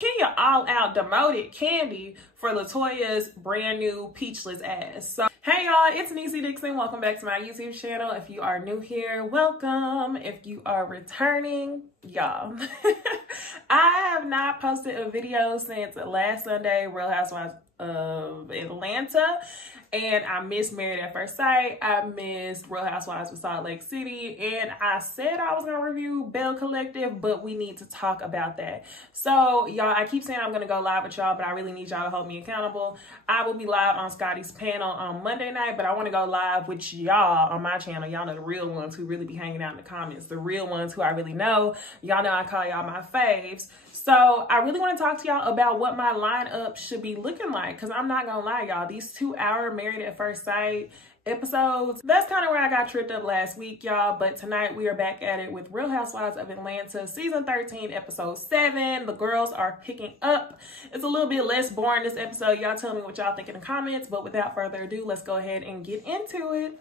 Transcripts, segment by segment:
Kenya all out demoted Kandi for LaToya's brand new peachless ass. So, hey y'all, it's NeceyDixon. Welcome back to my YouTube channel. If you are new here, welcome. If you are returning, y'all. I have not posted a video since last Sunday, Real Housewives of Atlanta. And I missed Married at First Sight. I missed Real Housewives of Salt Lake City. And I said I was going to review Belle Collective, but we need to talk about that. So, y'all, I keep saying I'm going to go live with y'all, but I really need y'all to hold me accountable. I will be live on Scotty's panel on Monday night, but I want to go live with y'all on my channel. Y'all know the real ones who really be hanging out in the comments. The real ones who I really know. Y'all know I call y'all my faves. So I really want to talk to y'all about what my lineup should be looking like, because I'm not going to lie, y'all. These 2-hour Married at First Sight episodes, that's kind of where I got tripped up last week, y'all. But tonight we are back at it with Real Housewives of Atlanta, season 13, episode 7. The girls are picking up. It's a little bit less boring this episode. Y'all tell me what y'all think in the comments. But without further ado, let's go ahead and get into it.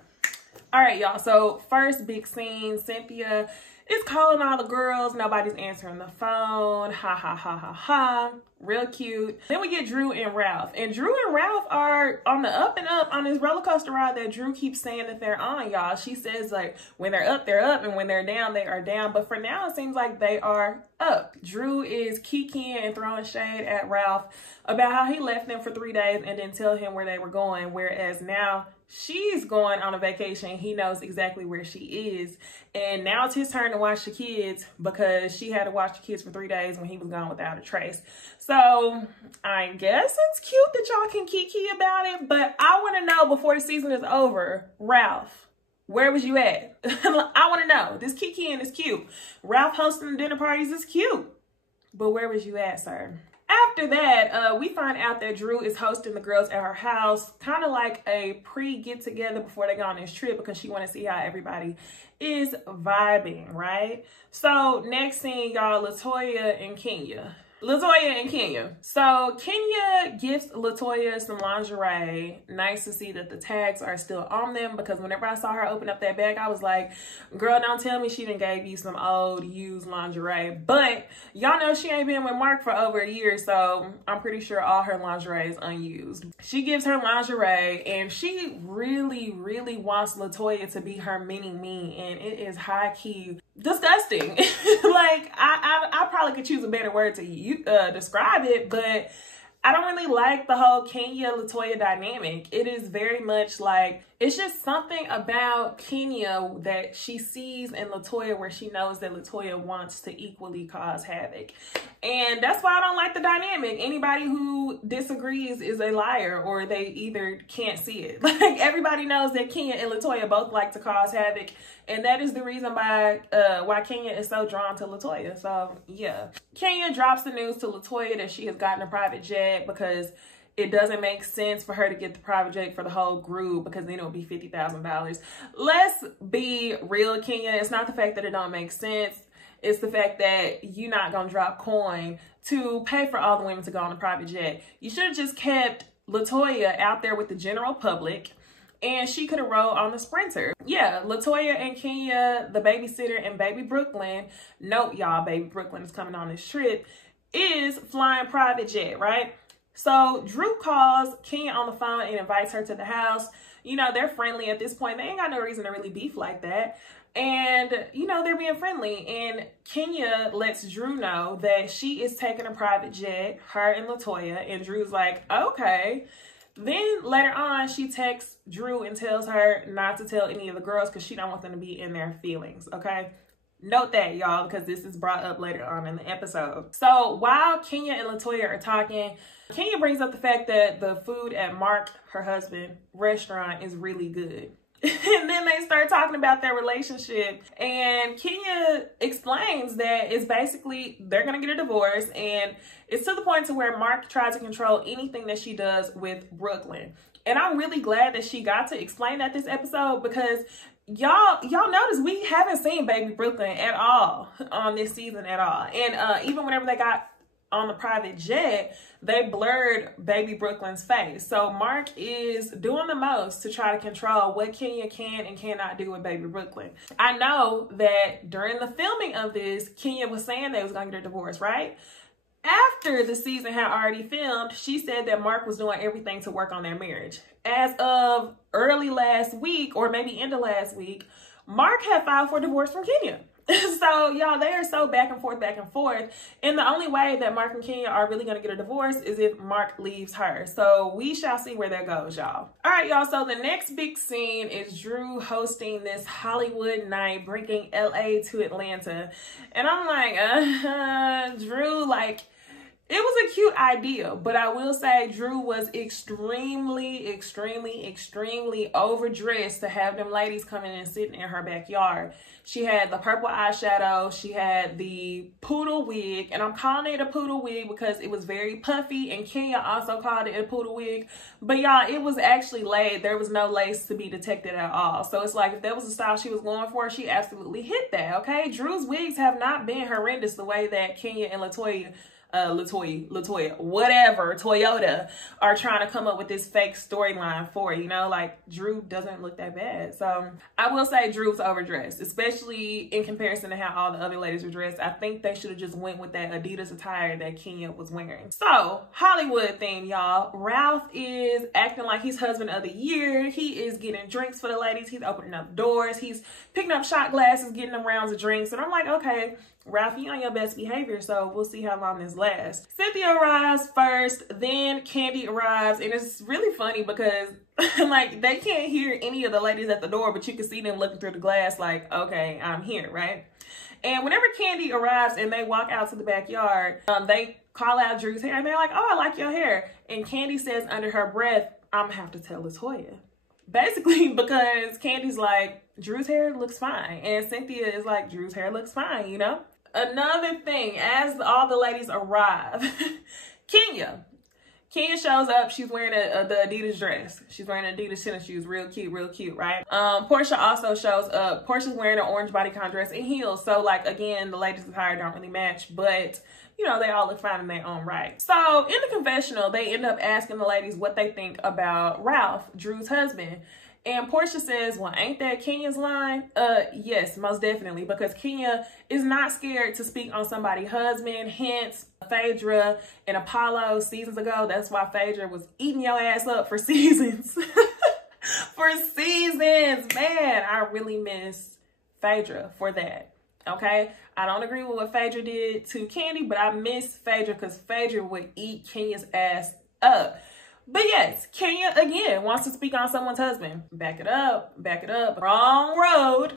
All right, y'all. So first big scene, Cynthia is calling all the girls. Nobody's answering the phone. Ha, ha, ha, ha, ha. Real cute. Then we get Drew and Ralph. And Drew and Ralph are on the up and up on this roller coaster ride that Drew keeps saying that they're on, y'all. She says, like, when they're up, and when they're down, they are down. But for now, it seems like they are up. Drew is kikiing and throwing shade at Ralph about how he left them for 3 days and didn't tell him where they were going. Whereas now she's going on a vacation. He knows exactly where she is. And now it's his turn to watch the kids because she had to watch the kids for 3 days when he was gone without a trace. So I guess it's cute that y'all can kiki about it. But I want to know before the season is over, Ralph, where was you at? I want to know. This kikiing is cute. Ralph hosting the dinner parties is cute. But where was you at, sir? After that, we find out that Drew is hosting the girls at her house, kind of like a pre-get-together before they go on this trip because she want to see how everybody is vibing, right? So next scene, y'all, LaToya and Kenya. So Kenya gifts LaToya some lingerie. Nice to see that the tags are still on them, because whenever I saw her open up that bag, I was like, girl, don't tell me she done gave you some old used lingerie. But y'all know she ain't been with Mark for over a year, so I'm pretty sure all her lingerie is unused. She gives her lingerie and she really, really wants LaToya to be her mini-me, and it is high-key disgusting. Like, I probably could choose a better word to describe it, but I don't really like the whole Kenya LaToya dynamic. It is very much like, it's just something about Kenya that she sees in LaToya where she knows that LaToya wants to equally cause havoc. And that's why I don't like the dynamic. Anybody who disagrees is a liar, or they either can't see it. Like, everybody knows that Kenya and LaToya both like to cause havoc. And that is the reason why Kenya is so drawn to LaToya. So, yeah. Kenya drops the news to LaToya that she has gotten a private jet because it doesn't make sense for her to get the private jet for the whole group, because then it would be $50,000. Let's be real, Kenya. It's not the fact that it don't make sense. It's the fact that you're not going to drop coin to pay for all the women to go on a private jet. You should have just kept LaToya out there with the general public, and she could have rode on the Sprinter. Yeah, LaToya and Kenya, the babysitter, and baby Brooklyn, note y'all, baby Brooklyn is coming on this trip, is flying private jet, right? So Drew calls Kenya on the phone and invites her to the house. You know, they're friendly at this point. They ain't got no reason to really beef like that. And, you know, they're being friendly. And Kenya lets Drew know that she is taking a private jet, her and LaToya. And Drew's like, okay. Then later on, she texts Drew and tells her not to tell any of the girls because she don't want them to be in their feelings, okay? Note that, y'all, because this is brought up later on in the episode. So while Kenya and LaToya are talking, Kenya brings up the fact that the food at Mark, her husband, restaurant is really good. And then they start talking about their relationship. And Kenya explains that it's basically they're going to get a divorce. And it's to the point to where Mark tries to control anything that she does with Brooklyn. And I'm really glad that she got to explain that this episode, because y'all notice we haven't seen baby Brooklyn at all on this season at all. And even whenever they got on the private jet, they blurred baby Brooklyn's face. So Mark is doing the most to try to control what Kenya can and cannot do with baby Brooklyn. I know that during the filming of this, Kenya was saying they was gonna get a divorce, right? after the season had already filmed, she said that Mark was doing everything to work on their marriage. As of early last week, or maybe end of last week, Mark had filed for divorce from Kenya. So y'all, they are so back and forth. And the only way that Mark and Kenya are really going to get a divorce is if Mark leaves her. So we shall see where that goes, y'all. All right, y'all. So the next big scene is Drew hosting this Hollywood night, bringing LA to Atlanta. And I'm like, Drew, like, it was a cute idea, but I will say Drew was extremely overdressed to have them ladies coming and sitting in her backyard. She had the purple eyeshadow. She had the poodle wig, and I'm calling it a poodle wig because it was very puffy, and Kenya also called it a poodle wig. But y'all, it was actually laid. There was no lace to be detected at all. So it's like if that was the style she was going for, she absolutely hit that, okay? Drew's wigs have not been horrendous the way that Kenya and LaToya, whatever, Toyota are trying to come up with this fake storyline for, you know, like Drew doesn't look that bad. So I will say Drew's overdressed, especially in comparison to how all the other ladies were dressed. I think they should have just went with that Adidas attire that Kenya was wearing. So Hollywood theme, y'all. Ralph is acting like he's husband of the year. He is getting drinks for the ladies. He's opening up doors. He's picking up shot glasses, getting them rounds of drinks. And I'm like, okay, Ralph, you on your best behavior, so we'll see how long this lasts. Cynthia arrives first, then Kandi arrives, and it's really funny because like they can't hear any of the ladies at the door, but you can see them looking through the glass like, okay, I'm here, right? And whenever Kandi arrives and they walk out to the backyard, they call out Drew's hair, and they're like, oh, I like your hair. And Kandi says under her breath, I'm gonna have to tell LaToya. Basically because Candy's like, Drew's hair looks fine. And Cynthia is like, Drew's hair looks fine, you know? Another thing, as all the ladies arrive, Kenya shows up. She's wearing the Adidas dress. She's wearing Adidas tennis shoes. Real cute, right? Porsha also shows up. Porsha's wearing an orange bodycon dress and heels. So, like, again, the ladies' attire don't really match, but, you know, they all look fine in their own right. So, in the confessional, they end up asking the ladies what they think about Ralph, Drew's husband. And Porsha says, well, ain't that Kenya's line? Yes, most definitely, because Kenya is not scared to speak on somebody's husband. Hence, Phaedra and Apollo seasons ago. That's why Phaedra was eating your ass up for seasons. For seasons. Man, I really miss Phaedra for that. Okay? I don't agree with what Phaedra did to Kandi, but I miss Phaedra because Phaedra would eat Kenya's ass up. But yes, Kenya, again, wants to speak on someone's husband. Back it up. Wrong road,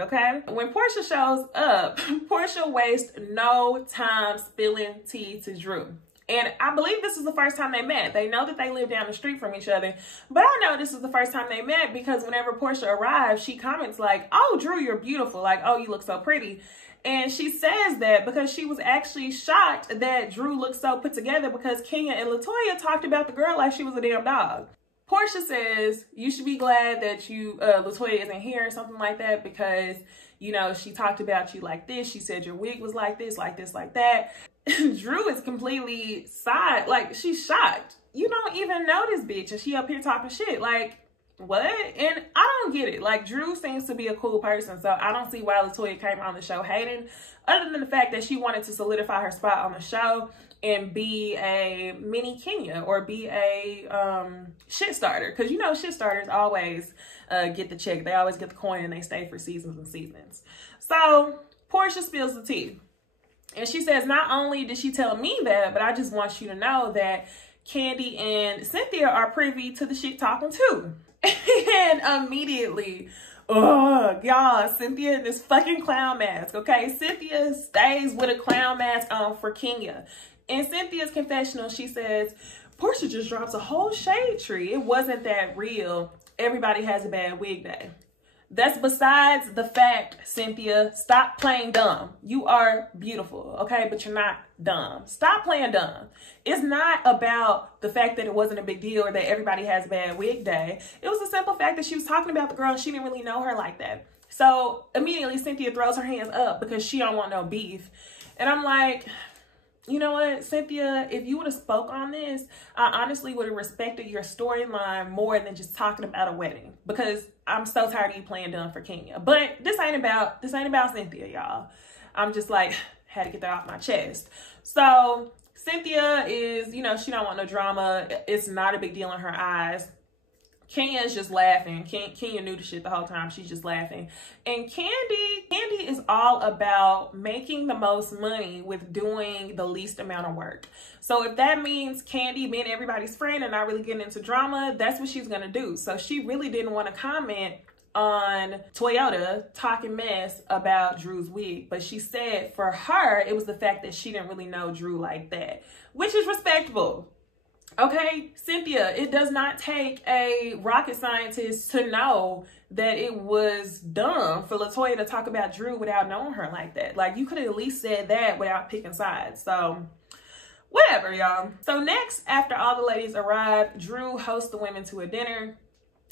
okay? When Porsha shows up, Porsha wastes no time spilling tea to Drew. And I believe this is the first time they met. They know that they live down the street from each other. But I know this is the first time they met because whenever Porsha arrives, she comments like, oh, Drew, you're beautiful. Like, oh, you look so pretty. And she says that because she was actually shocked that Drew looked so put together because Kenya and LaToya talked about the girl like she was a damn dog. Porsha says, you should be glad that LaToya isn't here or something like that because, you know, she talked about you like this. She said your wig was like this, like that. Drew is completely like, she's shocked. You don't even know this bitch and she up here talking shit. Like, what? And I don't get it. Like, Drew seems to be a cool person, so I don't see why LaToya came on the show hating, other than the fact that she wanted to solidify her spot on the show and be a mini Kenya or be a shit starter. Because, you know, shit starters always get the check. They always get the coin and they stay for seasons and seasons. So, Porsha spills the tea. And she says, not only did she tell me that, but I just want you to know that Kandi and Cynthia are privy to the shit talking too. And immediately, oh, y'all, Cynthia in this fucking clown mask, okay? Cynthia stays with a clown mask on for Kenya. In Cynthia's confessional, she says, Porsha just drops a whole shade tree. It wasn't that real. Everybody has a bad wig day. That's besides the fact, Cynthia. Stop playing dumb. You are beautiful, okay? But you're not dumb. Stop playing dumb. It's not about the fact that it wasn't a big deal or that everybody has a bad wig day. It was the simple fact that she was talking about the girl and she didn't really know her like that. So immediately Cynthia throws her hands up because she don't want no beef. And I'm like, you know what, Cynthia, if you would have spoke on this, I honestly would have respected your storyline more than just talking about a wedding, because I'm so tired of you playing dumb for Kenya. But this ain't about Cynthia, y'all. I'm just like, had to get that off my chest. So Cynthia is, you know, she don't want no drama. It's not a big deal in her eyes. Kenya's just laughing. Kenya knew the shit the whole time. She's just laughing. And Kandi is all about making the most money with doing the least amount of work. So if that means Kandi being everybody's friend and not really getting into drama, that's what she's gonna do. So she really didn't want to comment on Toyota talking mess about Drew's wig, but she said for her it was the fact that she didn't really know Drew like that, which is respectable. Okay, Cynthia, it does not take a rocket scientist to know that it was dumb for LaToya to talk about Drew without knowing her like that. Like, you could have at least said that without picking sides. So whatever, y'all. So next, after all the ladies arrive, Drew hosts the women to a dinner.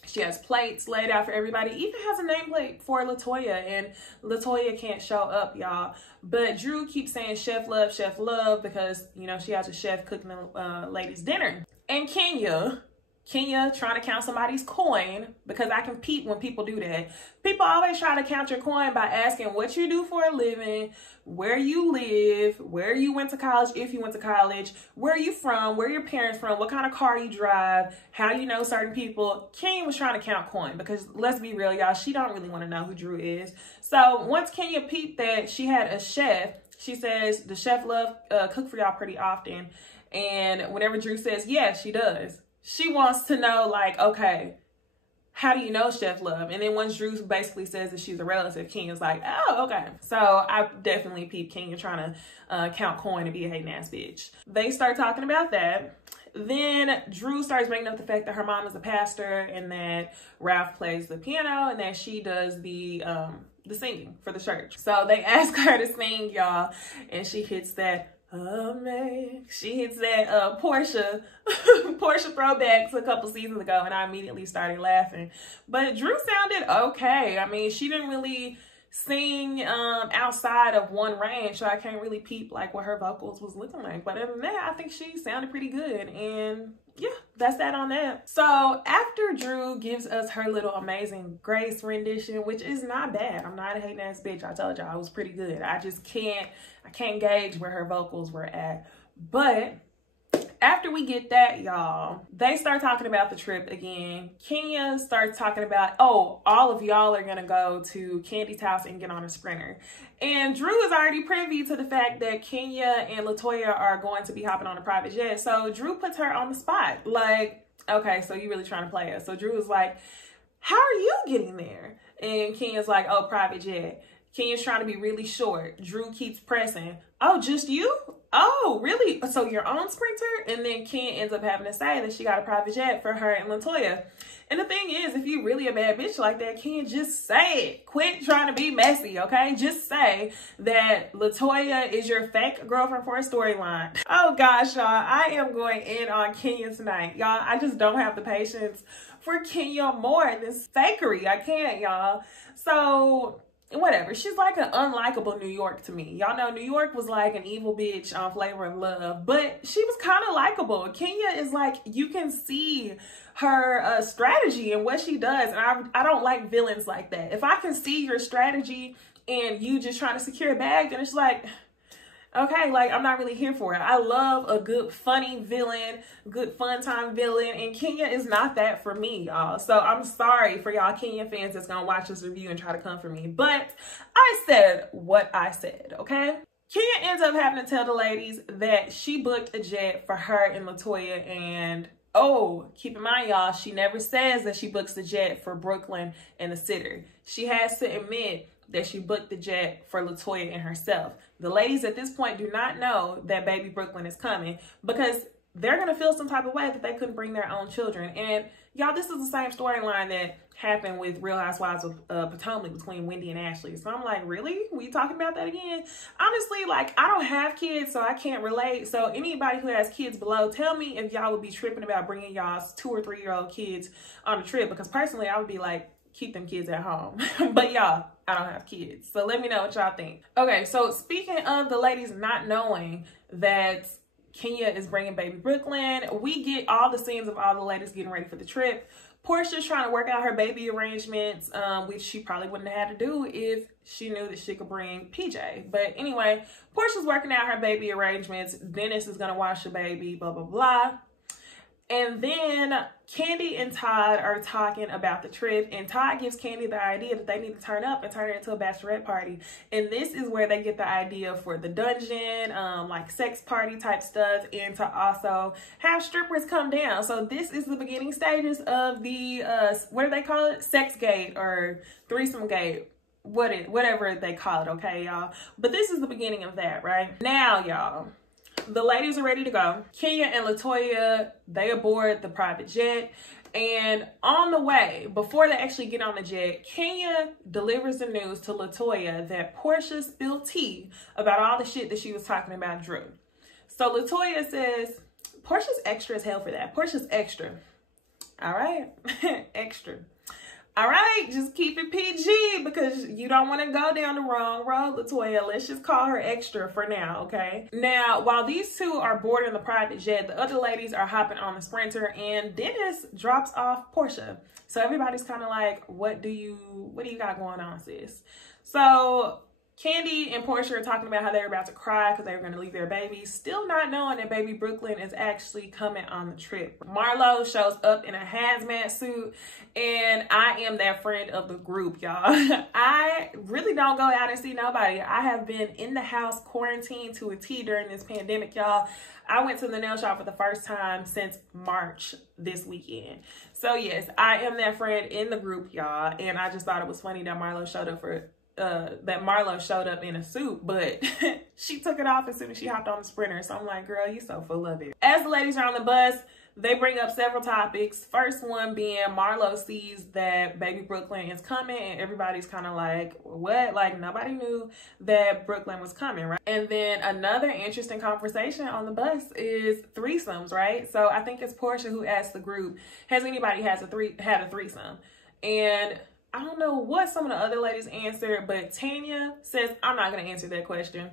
She has plates laid out for everybody, even has a nameplate for LaToya, and LaToya can't show up, y'all. But Drew keeps saying chef love, because, you know, she has a chef cooking the ladies' dinner. And Kenya trying to count somebody's coin, because I can peep when people do that. People always try to count your coin by asking what you do for a living, where you live, where you went to college, if you went to college, where you from, where your parents from, what kind of car you drive, how you know certain people. Kenya was trying to count coin, because let's be real, y'all, she don't really want to know who Drew is. So once Kenya peeped that she had a chef, she says the chef love cook for y'all pretty often. And whenever Drew says, yeah, she does, she wants to know, like, okay, how do you know Chef Love? And then once Drew basically says that she's a relative, Kenya's like, oh, okay. So I definitely peeped Kenya trying to count coin and be a hating ass bitch. They start talking about that. Then Drew starts bringing up the fact that her mom is a pastor and that Ralph plays the piano and that she does the singing for the church. So they ask her to sing, y'all, and she hits that. Oh man, she hits that Porsha throwbacks a couple seasons ago, and I immediately started laughing. But Drew sounded okay. I mean, she didn't really sing outside of one range, so I can't really peep like what her vocals was looking like. But other than that, I think she sounded pretty good. And yeah, that's that on that. So after Drew gives us her little Amazing Grace rendition, which is not bad. I'm not a hating ass bitch. I told y'all it was pretty good. I just can't gauge where her vocals were at. But after we get that, y'all, they start talking about the trip again. Kenya starts talking about, oh, all of y'all are gonna go to Kandi's house and get on a Sprinter. And Drew is already privy to the fact that Kenya and LaToya are going to be hopping on a private jet. So Drew puts her on the spot. Like, okay, so you really trying to play us. So Drew is like, how are you getting there? And Kenya's like, oh, private jet. Kenya's trying to be really short. Drew keeps pressing. Oh, just you? Oh, really? So your own Sprinter? And then Kenya ends up having to say that she got a private jet for her and LaToya. And the thing is, if you really a bad bitch like that, Kenya, just say it. Quit trying to be messy, okay? Just say that LaToya is your fake girlfriend for a storyline. Oh gosh, y'all, I am going in on Kenya tonight. Y'all, I just don't have the patience for Kenya more. This fakery, I can't, y'all. So whatever, she's like an unlikable New York to me. Y'all know New York was like an evil bitch on Flavor of Love, but she was kind of likable. Kenya is like, you can see her strategy and what she does, and I don't like villains like that. If I can see your strategy and you just trying to secure a bag, then it's like, okay, like, I'm not really here for it. I love a good funny villain, good fun time villain, and Kenya is not that for me, y'all. So I'm sorry for y'all Kenya fans that's gonna watch this review and try to come for me, but I said what I said, okay? Kenya ends up having to tell the ladies that she booked a jet for her and LaToya, and oh, keep in mind, y'all, she never says that she books the jet for Brooklyn and the sitter. She has to admit that she booked the jet for LaToya and herself. The ladies at this point do not know that baby Brooklyn is coming, because they're going to feel some type of way that they couldn't bring their own children. And y'all, this is the same storyline that happened with Real Housewives of Potomac between Wendy and Ashley. So I'm like, really? We talking about that again? Honestly, like, I don't have kids, so I can't relate. So anybody who has kids below, tell me if y'all would be tripping about bringing y'all's 2 or 3 year old kids on a trip, because personally, I would be like, keep them kids at home. But y'all, I don't have kids, so let me know what y'all think. Okay, so speaking of the ladies not knowing that Kenya is bringing baby Brooklyn. We get all the scenes of all the ladies getting ready for the trip. Porsha's trying to work out her baby arrangements, which she probably wouldn't have had to do if she knew that she could bring PJ. But anyway, Porsha's working out her baby arrangements. Dennis is going to watch the baby, blah, blah, blah. And then Kandi and Todd are talking about the trip, and Todd gives Kandi the idea that they need to turn up and turn it into a bachelorette party. And this is where they get the idea for the dungeon, like sex party type stuff, and to also have strippers come down. So this is the beginning stages of the, what do they call it? Sex gate or threesome gate. Whatever they call it, okay, y'all? But this is the beginning of that, right? Now, y'all, the ladies are ready to go. Kenya and LaToya, they aboard the private jet. And on the way, before they actually get on the jet, Kenya delivers the news to LaToya that Porsha spilled tea about all the shit that she was talking about Drew. So LaToya says, Porsha's extra as hell for that. Porsha's extra. All right, extra. All right, just keep it PG because you don't want to go down the wrong road, LaToya. Let's just call her extra for now, okay? Now, while these two are boarding the private jet, the other ladies are hopping on the Sprinter, and Dennis drops off Porsha. So everybody's kind of like, what do you got going on, sis? So Kandi and Porsha are talking about how they're about to cry because they were going to leave their baby, still not knowing that baby Brooklyn is actually coming on the trip. Marlo shows up in a hazmat suit, and I am that friend of the group, y'all. I really don't go out and see nobody. I have been in the house quarantined to a T during this pandemic, y'all. I went to the nail shop for the first time since March this weekend. So yes, I am that friend in the group, y'all, and I just thought it was funny that Marlo showed up in a suit, but she took it off as soon as she hopped on the Sprinter. So I'm like, girl, you so full of it. As the ladies are on the bus, they bring up several topics. First one being Marlo sees that baby Brooklyn is coming, and everybody's kind of like, what? Like, nobody knew that Brooklyn was coming, right? And then another interesting conversation on the bus is threesomes, right? So I think it's Porsha who asked the group, has anybody had a threesome? And I don't know what some of the other ladies answered, but Tanya says, I'm not going to answer that question.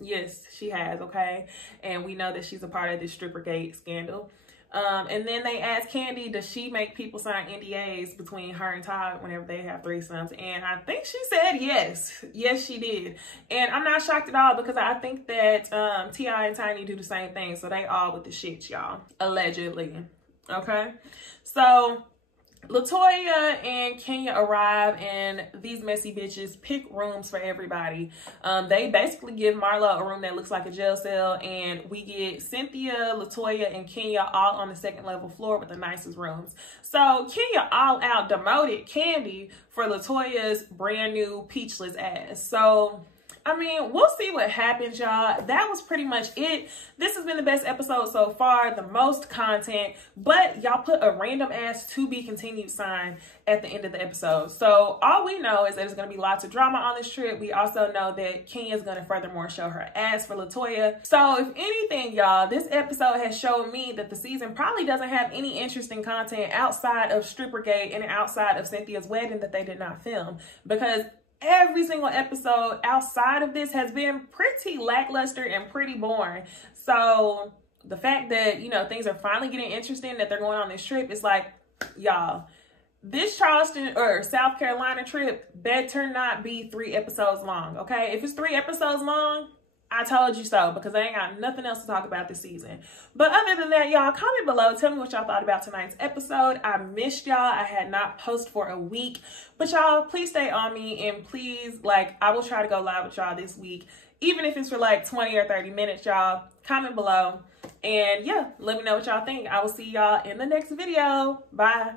Yes, she has, okay? And we know that she's a part of this Strippergate scandal. And then they asked Kandi, does she make people sign NDAs between her and Todd whenever they have threesomes? And I think she said yes. Yes, she did. And I'm not shocked at all because I think that T.I. and Tiny do the same thing. So they all with the shit, y'all. Allegedly. Okay? So LaToya and Kenya arrive, and these messy bitches pick rooms for everybody. They basically give Marlo a room that looks like a jail cell, and we get Cynthia, LaToya, and Kenya all on the second level floor with the nicest rooms. So Kenya all out demoted Kandi for LaToya's brand new peachless ass. So I mean, we'll see what happens, y'all. That was pretty much it. This has been the best episode so far, the most content, but y'all put a random ass to be continued sign at the end of the episode. So all we know is that there's going to be lots of drama on this trip. We also know that Kenya's going to furthermore show her ass for LaToya. So if anything, y'all, this episode has shown me that the season probably doesn't have any interesting content outside of Strippergate and outside of Cynthia's wedding that they did not film, because every single episode outside of this has been pretty lackluster and pretty boring. So the fact that, you know, things are finally getting interesting, that they're going on this trip, it's like, y'all, this Charleston or South Carolina trip better not be 3 episodes long, okay? If it's 3 episodes long, I told you so, because I ain't got nothing else to talk about this season. But other than that, y'all, comment below. Tell me what y'all thought about tonight's episode. I missed y'all. I had not posted for a week. But y'all, please stay on me, and please, like, I will try to go live with y'all this week, even if it's for like 20 or 30 minutes, y'all. Comment below. And yeah, let me know what y'all think. I will see y'all in the next video. Bye.